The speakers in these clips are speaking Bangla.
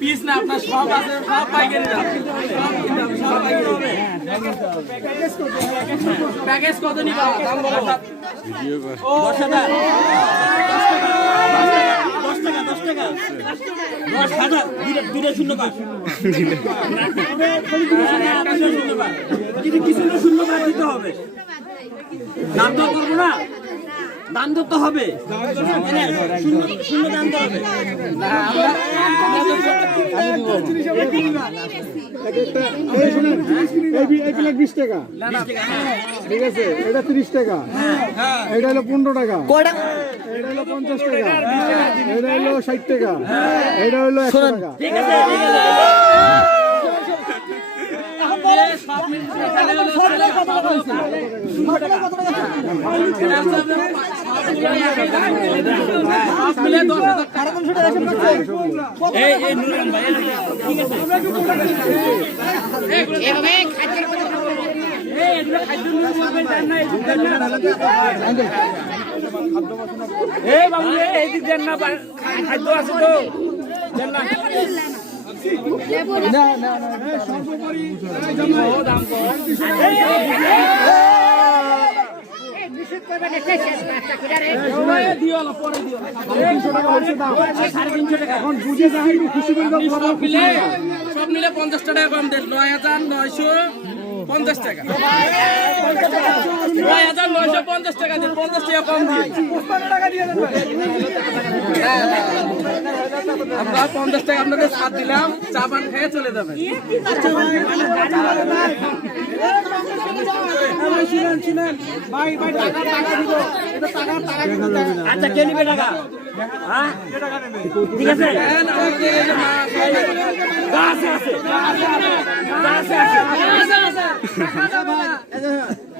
পিস না আপনার সব আছে, সব পাইকারি দাম। প্যাকেজ কত নিবা? দাম বলো। 10,000 10,000 দুটো 0.5 কিছু 0.5 দিতে হবে। দাম দর করবো না, দাম দর তো হবে, শূন্য দাম দর হবে। এগুলো 20 টাকা, ঠিক আছে, এটা 30 টাকা, এটা হলো 15 টাকা, এটা হলো 50 টাকা, এটা হলো 60 টাকা, এটা হলো 100 টাকা। খাদ্য আছে তো সব মিলে 50 টাকা কম দেন। 9,950 টাকা, 9,950 টাকা দেন, 50 টাকা কম দিয়ে আমরা 50 টাকা আপনাদের ছাড় দিলাম। চা পান খেয়ে চলে যাবেন। আচ্ছা, কে নিবে টাকা? ঠিক আছে,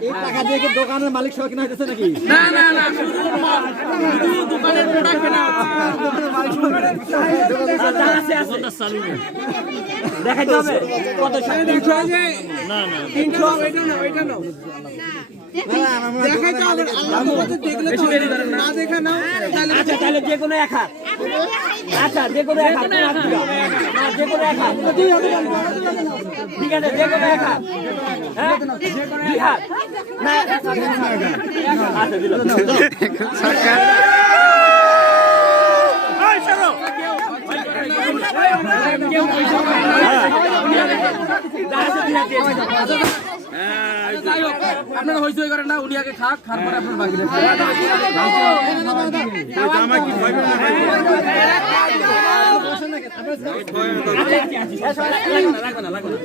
এই টাকা দিয়ে কি দোকানের মালিক সহ কিনা হইতেছে নাকি? না না না, শুধু দোকানের প্রোডাক্ট কেনা দেখাইতে হবে। কত? 300 আছে? না না, 300 এটা না, এটা না, দেখাইতে হবে। না দেখা নাও। আচ্ছা, তাহলে যে কোনো এক হাত। আচ্ছা, যে কোনো এক হাত, যে কোনো এক হাত, ঠিক আছে, যে কোনো এক হাত। হ্যাঁ, 2 হাত না, আচ্ছা দিল। আপনারা হইতে করেন না, উনি আগে খাক, খার পরে আপনার বাকি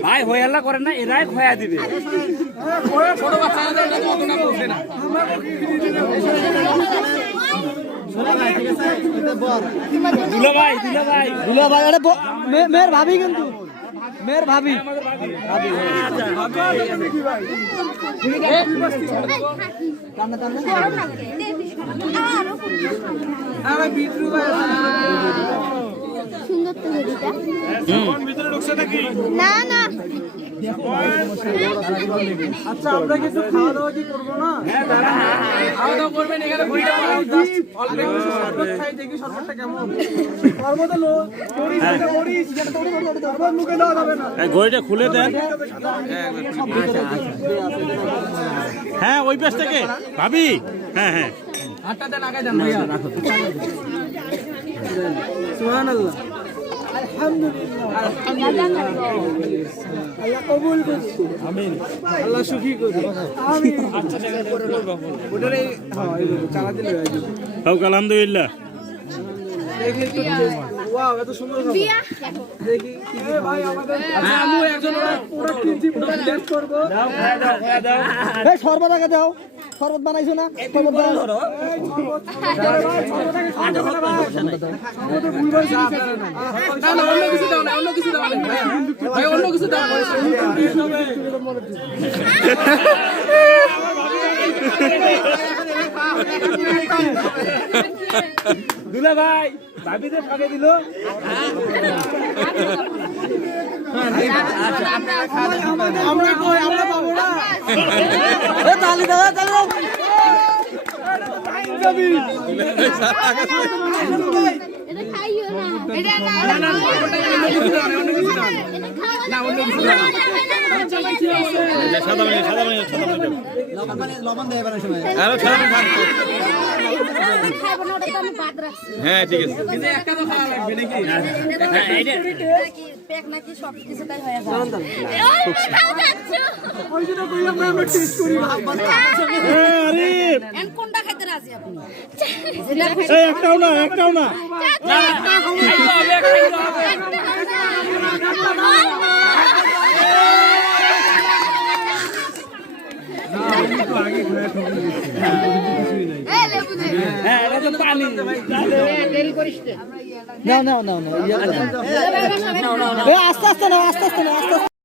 ভাই হয়ে আল্লাহ করেন না, এরাই খয়া দিবে। ছোট বাচ্চা কতটা বলছে না। দুলাভাই এটা মেয়ের ভাবি, কিন্তু মেয়ের ভাবি। সুন্দর তো ঘড়িটা। না না, আচ্ছা, আমরা কিছু খাওয়া দাওয়া কি করবো না? খাওয়া দাওয়া করবেন এখানে, ঘড়িটা দেখি শরবতটা কেমন। মুখে দেওয়া যাবে না। ঘড়িটা খুলে দেন। হ্যাঁ, ওই পাশ থেকে ভাবি। হ্যাঁ হ্যাঁ, হাতটা দেন, আগে দেন ভাইয়া। সুবহানাল্লাহ, আলহামদুলিল্লাহ, আল্লাহ কবুল করুন। আমিন। আল্লাহ সুখী করুন। আমিন। ওটারে চালা দিলে হয়ে যাবে। হোক আলহামদুলিল্লাহ। দেখি একটু, ওয়াও, এত সুন্দর খাবার। দেখি ভাই, আমাদের আমু একজন পুরো কিনছি, পুরো টেস্ট করব। দাও, দাও। এই শরবত আগে দাও। শরবত বানাইছো না? শরবত দাও। অন্য কিছু দাও না, অন্য কিছু দাও না ভাই, অন্য কিছু দাও না। দুলা ভাই ভাবিদের ফাঁকে দিল। আমরা কই, আমরা পাবো না। তালি দাও, তালি দাও। এটা খাইও না এটা না না এটা খাওয়া না সাদা পানি লবণ দেয় এবার সময় আরো সাদা পানি খান। খাবো না ওটা তো আমি বাদ রাখছি হ্যাঁ ঠিক আছে পেক নাকি সব কিছু তাই হয়ে যায় খাওয়া যাচ্ছে ওই জন্য কইলাম আমরা টেস্ট করি আরিফ এন্ড কোনটা খেতে রাজি আপনি এই একটাও না নাও আস্তে আস্তে নাও